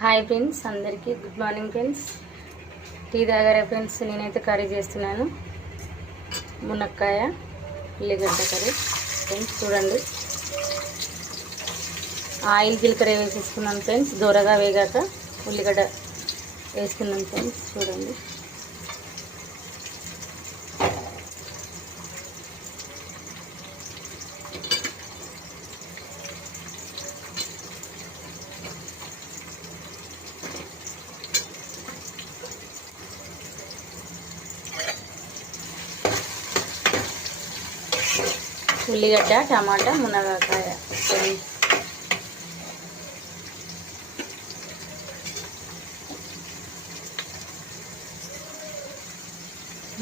Hi friends, అందరికీ good morning friends. Tea తాగారా friends? నేనైతే కర్రీ చేస్తున్నాను, మునక్కాయ ఉల్లిగడ్డ కర్రీ ఫ్రెండ్స్. చూడండి, ఆయిల్ జీలకర్ర వేసేసుకున్నాను ఫ్రెండ్స్. దూరగా వేగాక ఉల్లిగడ్డ వేసుకున్నాను ఫ్రెండ్స్. చూడండి, ఉల్లిగడ్డ, టమాటా, మునక్కాయ ఫ్రెండ్స్.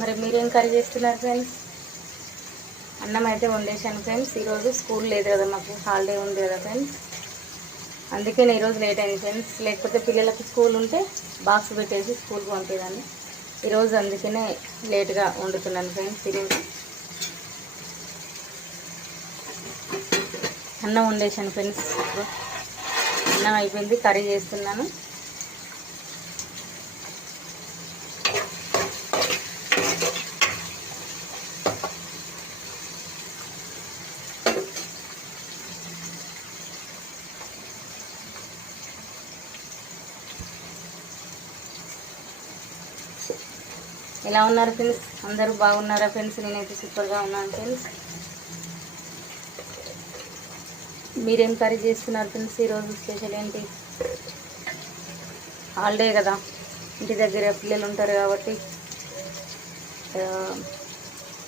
మరి మీరేం కర్రీ చేస్తున్నారు ఫ్రెండ్స్? అన్నం అయితే వండేసాను ఫ్రెండ్స్. ఈరోజు స్కూల్ లేదు కదా, మాకు హాలిడే ఉంది కదా ఫ్రెండ్స్. అందుకే నేను ఈరోజు లేట్ అయింది ఫ్రెండ్స్. లేకపోతే పిల్లలకు స్కూల్ ఉంటే బాక్స్ పెట్టేసి స్కూల్కి పంపేదాన్ని. ఈరోజు అందుకనే లేట్గా వండుతున్నాను ఫ్రెండ్స్. ఈరోజు అన్నం వండేసాను ఫ్రెండ్స్. అన్నం అయిపోయింది, కర్రీ చేస్తున్నాను. ఎలా ఉన్నారు ఫ్రెండ్స్? అందరూ బాగున్నారా ఫ్రెండ్స్? నేనైతే సూపర్గా ఉన్నాను ఫ్రెండ్స్. మీరేం కర్రీ చేస్తున్నారు ఫ్రెండ్స్? ఈరోజు స్పెషల్ ఏంటి? హాలిడే కదా, ఇంటి దగ్గర పిల్లలు ఉంటారు కాబట్టి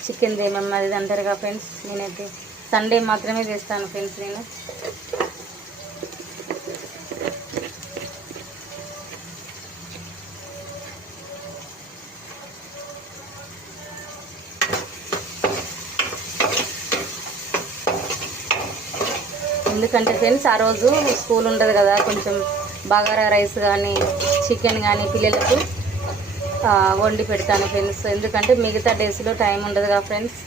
చికెన్ ఏమన్నా అది అంటారు కదా ఫ్రెండ్స్. నేనైతే సండే మాత్రమే చేస్తాను ఫ్రెండ్స్. నేను ఎందుకంటే ఫ్రెండ్స్, ఆ రోజు స్కూల్ ఉండదు కదా, కొంచెం బగారా రైస్ కానీ చికెన్ కానీ పిల్లలకు వండి పెడతాను ఫ్రెండ్స్. ఎందుకంటే మిగతా డేస్లో టైం ఉండదు కదా ఫ్రెండ్స్,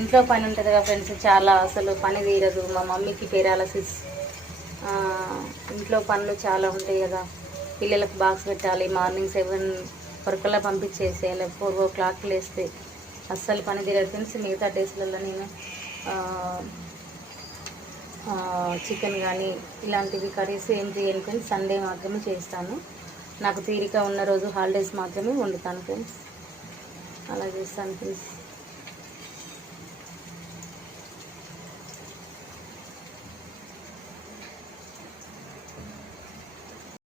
ఇంట్లో పని ఉంటుంది కదా ఫ్రెండ్స్. చాలా అసలు పని తీరదు. మా మమ్మీకి పెరాలసిస్, ఇంట్లో పనులు చాలా ఉంటాయి కదా. పిల్లలకు బాక్స్ పెట్టాలి, మార్నింగ్ 7 వరకల్లా పంపించేసేయాలి. 4 o'clock లేస్తే అస్సలు పని తీరదు ఫ్రెండ్స్. మిగతా డేస్లలో నేను చికెన్ కానీ ఇలాంటివి కర్రీస్ ఏం చేయను ఫ్రెండ్స్. సండే మాత్రమే చేస్తాను. నాకు తీరిక ఉన్న రోజు హాలిడేస్ మాత్రమే వండుతాను ఫ్రెండ్స్. అలా చేస్తాను ఫ్రెండ్స్.